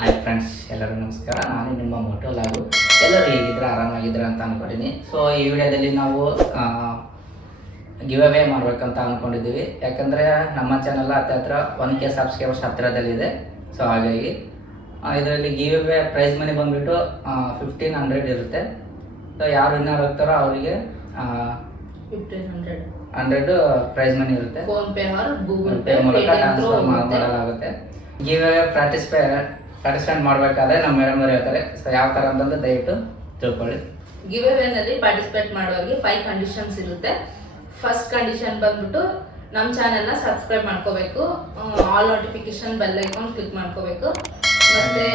Hi friends, ಎಲ್ಲರಿಗೂ ನಮಸ್ಕಾರ. ನಾನು ನಿಮ್ಮ ಮೋಟೋ ಲಾಗು. ಎಲ್ಲರೂ ಹೇಗಿದ್ರೆ ಆರಾಮಾಗಿದ್ರೆ ಅಂತ ಅಂದ್ಕೊಂಡಿದ್ದೀನಿ. ಸೊ ಈ ವಿಡಿಯೋದಲ್ಲಿ ನಾವು ಗಿವ್ ಅವೇ ಮಾಡ್ಬೇಕಂತ ಅಂದ್ಕೊಂಡಿದ್ದೀವಿ. ಯಾಕಂದರೆ ನಮ್ಮ ಚಾನಲ್ ಹತ್ರ 1K ಸಬ್ಸ್ಕ್ರೈಬರ್ಸ್ ಹತ್ತಿರದಲ್ಲಿದೆ. ಸೊ ಹಾಗಾಗಿ ಇದರಲ್ಲಿ ಗಿವ್ ಅವೇ ಪ್ರೈಸ್ ಮನಿ ಬಂದುಬಿಟ್ಟು 1500 ಇರುತ್ತೆ. ಸೊ ಯಾರು ವಿನ್ನರ್ ಆಗ್ತಾರೋ ಅವರಿಗೆ 100 ಪ್ರೈಸ್ ಮನಿ ಇರುತ್ತೆ. Phone pay Google pay pay ಮೂಲಕ ಪೇಟಿಎಂ ಥ್ರೂ ಟ್ರಾನ್ಸ್ಫರ್ ಮಾಡಲಾಗುತ್ತೆ. ಗಿವ್ ಅವೇ ಪಾರ್ಟಿಸಿಪೇಟ್ ಮಾಡಬೇಕಾದ್ರೆ ನಮ್ಮ ಮೇಡಮ್ ಅವರು ಹೇಳ್ತಾರೆ. ಸೊ ಯಾವ ಥರ ಅಂತಂದು ದಯವಿಟ್ಟು ತಿಳ್ಕೊಳ್ಳಿ. ಗಿವ್ ಅವೇನಲ್ಲಿ ಪಾರ್ಟಿಸಿಪೇಟ್ ಮಾಡೋರಿಗೆ 5 ಕಂಡೀಷನ್ಸ್ ಇರುತ್ತೆ. ಫಸ್ಟ್ ಕಂಡೀಷನ್ ಬಂದ್ಬಿಟ್ಟು ನಮ್ಮ ಚಾನೆಲ್ನ ಸಬ್ಸ್ಕ್ರೈಬ್ ಮಾಡ್ಕೋಬೇಕು, all notification bell icon click ಮಾಡ್ಕೋಬೇಕು. ಮತ್ತೆ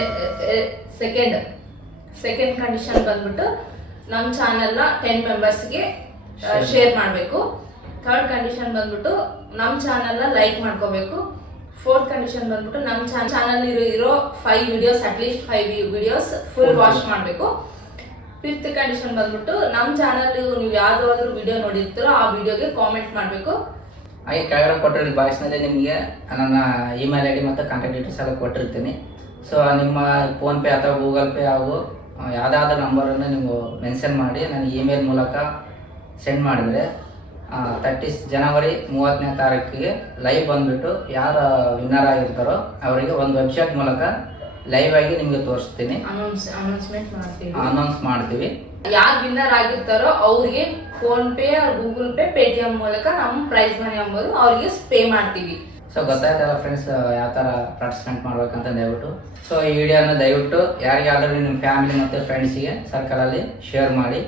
ಸೆಕೆಂಡ್ ಕಂಡೀಷನ್ ಬಂದ್ಬಿಟ್ಟು ನಮ್ಮ ಚಾನೆಲ್ನ 10 ಮೆಂಬರ್ಸ್ಗೆ ಶೇರ್ ಮಾಡಬೇಕು. ಥರ್ಡ್ ಕಂಡೀಷನ್ ಬಂದ್ಬಿಟ್ಟು ನಮ್ಮ ಚಾನೆಲ್ನ ಲೈಕ್ ಮಾಡ್ಕೋಬೇಕು. ಫೋರ್ತ್ ಕಂಡೀಷನ್ ಬಂದ್ಬಿಟ್ಟು ನಮ್ಮ ಚಾನಲ್ ಇರೋ 5 videos at least 5 videos full watch ಮಾಡಬೇಕು. ಫಿಫ್ತ್ ಕಂಡೀಷನ್ ಬಂದ್ಬಿಟ್ಟು ನಮ್ಮ ಚಾನಲ್ ನೀವು ಯಾವ್ದಾದ್ರು ವಿಡಿಯೋ ನೋಡಿರ್ತೀರೋ ಆ ವಿಡಿಯೋಗೆ ಕಾಮೆಂಟ್ ಮಾಡಬೇಕು. ಹಾಗೆ ಕೆಳಗಡೆ ಕೊಟ್ಟಿರೋ ಬಾಕ್ಸ್ನಲ್ಲಿ ನಿಮಗೆ ನನ್ನ ಇಮೇಲ್ ಐ ಡಿ ಮತ್ತು ಕಾಂಟ್ಯಾಕ್ಟ್ ಡೀಟೇಲ್ಸ್ ಎಲ್ಲ ಕೊಟ್ಟಿರ್ತೀನಿ. ಸೊ ನಿಮ್ಮ ಫೋನ್ಪೇ ಅಥವಾ ಗೂಗಲ್ ಪೇ ಹಾಗೂ ಯಾವುದಾದ್ರೂ ನಂಬರನ್ನು ನೀವು ಮೆನ್ಷನ್ ಮಾಡಿ ನನ್ನ ಇಮೇಲ್ ಮೂಲಕ ಸೆಂಡ್ ಮಾಡಿದರೆ ಜನವರಿ 30ನೇ ತಾರೀಕಿಗೆ ಲೈವ್ ಬಂದುಬಿಟ್ಟು ಯಾರು ವಿನ್ನರ್ ಆಗಿರ್ತಾರೋ ಅವರಿಗೆ ಒಂದು ವೆಬ್ಸೈಟ್ ಮೂಲಕ ಲೈವ್ ಆಗಿ ನಿಮಗೆ ತೋರಿಸ್ತೀನಿ, ಅನೌನ್ಸ್ ಮಾಡ್ತೀವಿ. ಯಾರು ವಿನ್ನರ್ ಆಗಿರ್ತಾರೋ ಅವ್ರಿಗೆ phone pay Google pay Paytm ಮೂಲಕ ನಮ್ಮ ಪ್ರೈಸ್ ಮನಿ ಎಂಬುದು ಅವ್ರಿಗೆ ಪೇ ಮಾಡ್ತೀವಿ. ಸೊ ಗೊತ್ತಾಯ್ತಲ್ಲ ಫ್ರೆಂಡ್ಸ್, ಯಾವ ಥರ ಪಾರ್ಟಿಸಿಪೇಟ್ ಮಾಡ್ಬೇಕಂತ ದಯವಿಟ್ಟು. ಸೊ ಈ ವಿಡಿಯೋನ ದಯವಿಟ್ಟು ಯಾರಿಗಾದ್ರೂ ನಿಮ್ಮ ಫ್ಯಾಮಿಲಿ ಮತ್ತು ಫ್ರೆಂಡ್ಸಿಗೆ ಸರ್ಕಲಲ್ಲಿ ಶೇರ್ ಮಾಡಿ.